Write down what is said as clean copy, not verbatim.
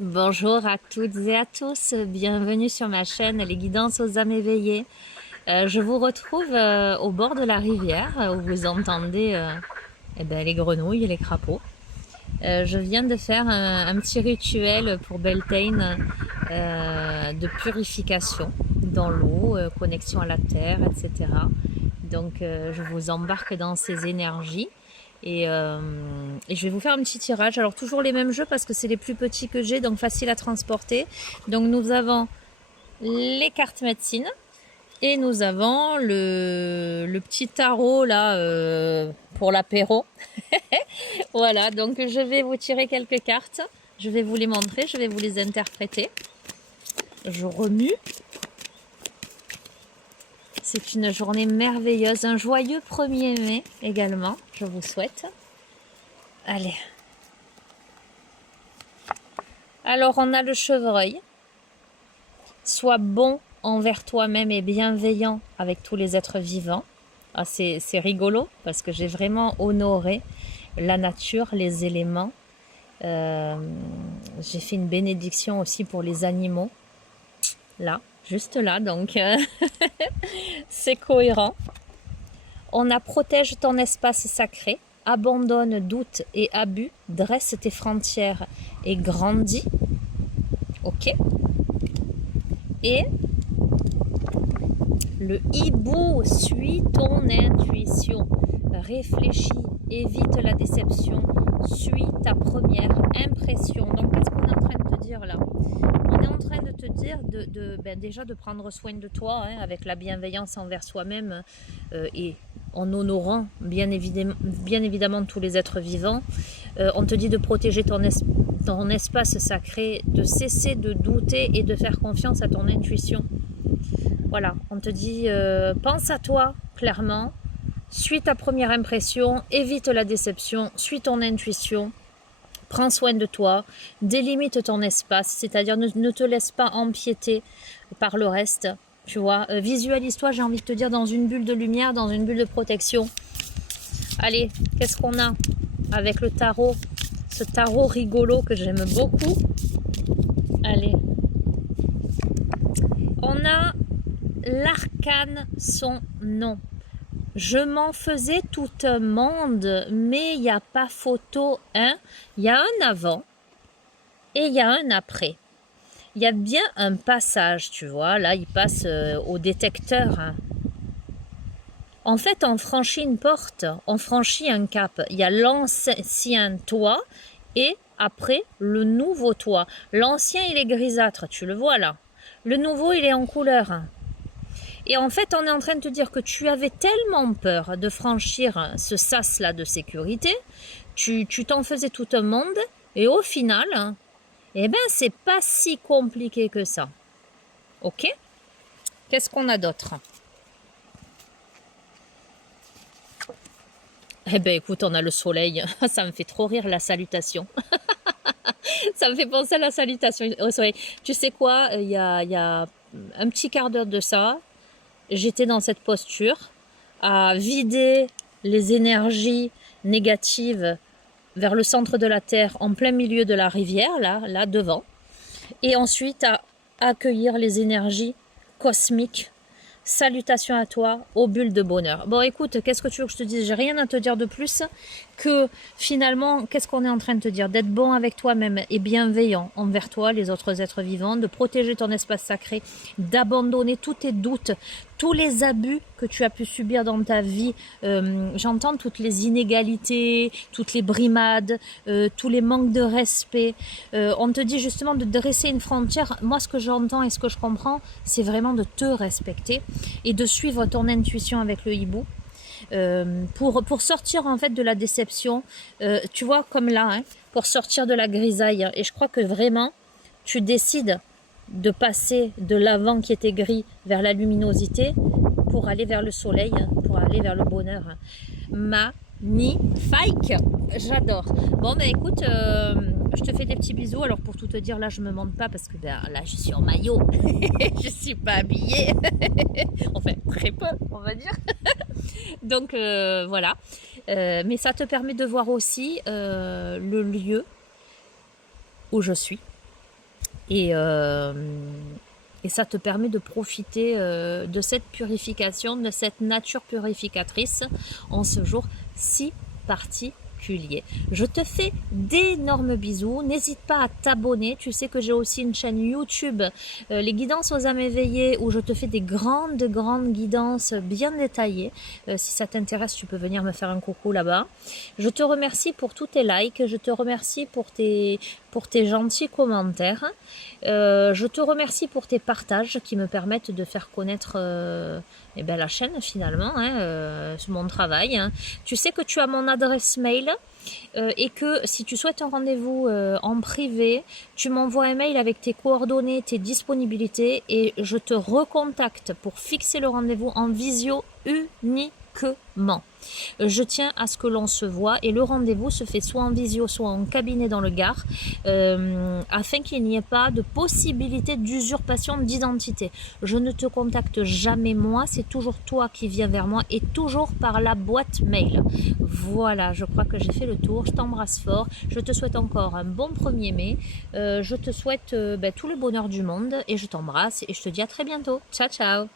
Bonjour à toutes et à tous, bienvenue sur ma chaîne Les Guidances aux âmes éveillées. Je vous retrouve au bord de la rivière où vous entendez les grenouilles et les crapauds. Je viens de faire un petit rituel pour Beltane de purification dans l'eau, connexion à la terre, etc. Donc je vous embarque dans ces énergies. Et je vais vous faire un petit tirage. Alors toujours les mêmes jeux parce que c'est les plus petits que j'ai, donc facile à transporter. Donc nous avons les cartes médecine et nous avons le petit tarot là pour l'apéro. Voilà, donc je vais vous tirer quelques cartes. Je vais vous les montrer, je vais vous les interpréter. Je remue. C'est une journée merveilleuse, un joyeux 1er mai également, je vous souhaite. Allez. Alors on a le chevreuil. Sois bon envers toi-même et bienveillant avec tous les êtres vivants. Ah, c'est rigolo parce que j'ai vraiment honoré la nature, les éléments. J'ai fait une bénédiction aussi pour les animaux. Là, juste là, donc c'est cohérent. On a protège ton espace sacré, abandonne doute et abus, dresse tes frontières et grandis. Ok. Et le hibou, suis ton intuition, réfléchis, évite la déception, suis ta première impression. Donc qu'est-ce qu'on est en train de te dire là? On est en train de te dire déjà de prendre soin de toi avec la bienveillance envers soi-même et en honorant bien évidemment tous les êtres vivants. On te dit de protéger ton espace sacré, de cesser de douter et de faire confiance à ton intuition. Voilà, on te dit pense à toi clairement, suis ta première impression, évite la déception, suis ton intuition. Prends soin de toi, délimite ton espace, c'est-à-dire ne te laisse pas empiéter par le reste. Tu vois, visualise-toi, j'ai envie de te dire, dans une bulle de lumière, dans une bulle de protection. Allez, qu'est-ce qu'on a avec le tarot? Ce tarot rigolo que j'aime beaucoup. Allez. On a l'arcane, son nom. Je m'en faisais tout un monde, mais il n'y a pas photo, hein. Il y a un avant et il y a un après. Il y a bien un passage, tu vois. Là, il passe au détecteur. Hein. En fait, on franchit une porte, on franchit un cap. Il y a l'ancien toit et après, le nouveau toit. L'ancien, il est grisâtre, tu le vois là. Le nouveau, il est en couleur. Et en fait, on est en train de te dire que tu avais tellement peur de franchir ce sas-là de sécurité, tu t'en faisais tout un monde, et au final, eh ben, c'est pas si compliqué que ça. Ok? Qu'est-ce qu'on a d'autre? Eh ben, écoute, on a le soleil. Ça me fait trop rire, la salutation. Ça me fait penser à la salutation au soleil. Tu sais quoi? Il y a un petit quart d'heure de ça, j'étais dans cette posture à vider les énergies négatives vers le centre de la Terre, en plein milieu de la rivière, là devant, et ensuite à accueillir les énergies cosmiques. Salutations à toi, aux bulles de bonheur. Bon, écoute, qu'est-ce que tu veux que je te dise? J'ai rien à te dire de plus que finalement, qu'est-ce qu'on est en train de te dire? D'être bon avec toi-même et bienveillant envers toi, les autres êtres vivants, de protéger ton espace sacré, d'abandonner tous tes doutes, tous les abus que tu as pu subir dans ta vie. J'entends toutes les inégalités, toutes les brimades, tous les manques de respect. On te dit justement de dresser une frontière. Moi, ce que j'entends et ce que je comprends, c'est vraiment de te respecter et de suivre ton intuition avec le hibou. Pour sortir en fait de la déception, tu vois comme là, hein, pour sortir de la grisaille. Et je crois que vraiment, tu décides de passer de l'avant qui était gris vers la luminosité pour aller vers le soleil, pour aller vers le bonheur. Magnifique, j'adore. Bon ben écoute, je te fais des petits bisous. Alors pour tout te dire, là je me monte pas parce que ben, là je suis en maillot, je suis pas habillée, enfin très peu on va dire. Donc voilà, mais ça te permet de voir aussi le lieu où je suis. Et, euh, et ça te permet de profiter de cette purification, de cette nature purificatrice en ce jour si particulier. Je te fais d'énormes bisous. N'hésite pas à t'abonner. Tu sais que j'ai aussi une chaîne YouTube, les guidances aux âmes éveillées, où je te fais des grandes guidances bien détaillées. Si ça t'intéresse, tu peux venir me faire un coucou là-bas. Je te remercie pour tous tes likes. Je te remercie pour tes gentils commentaires. Je te remercie pour tes partages qui me permettent de faire connaître la chaîne finalement, mon travail. Hein. Tu sais que tu as mon adresse mail et que si tu souhaites un rendez-vous en privé, tu m'envoies un mail avec tes coordonnées, tes disponibilités et je te recontacte pour fixer le rendez-vous en visio uniquement. Je tiens à ce que l'on se voit et le rendez-vous se fait soit en visio, soit en cabinet dans le Gard, afin qu'il n'y ait pas de possibilité d'usurpation d'identité. Je ne te contacte jamais moi, c'est toujours toi qui viens vers moi et toujours par la boîte mail. Voilà, je crois que j'ai fait le tour. Je t'embrasse fort. Je te souhaite encore un bon 1er mai. Je te souhaite tout le bonheur du monde et je t'embrasse et je te dis à très bientôt. Ciao, ciao.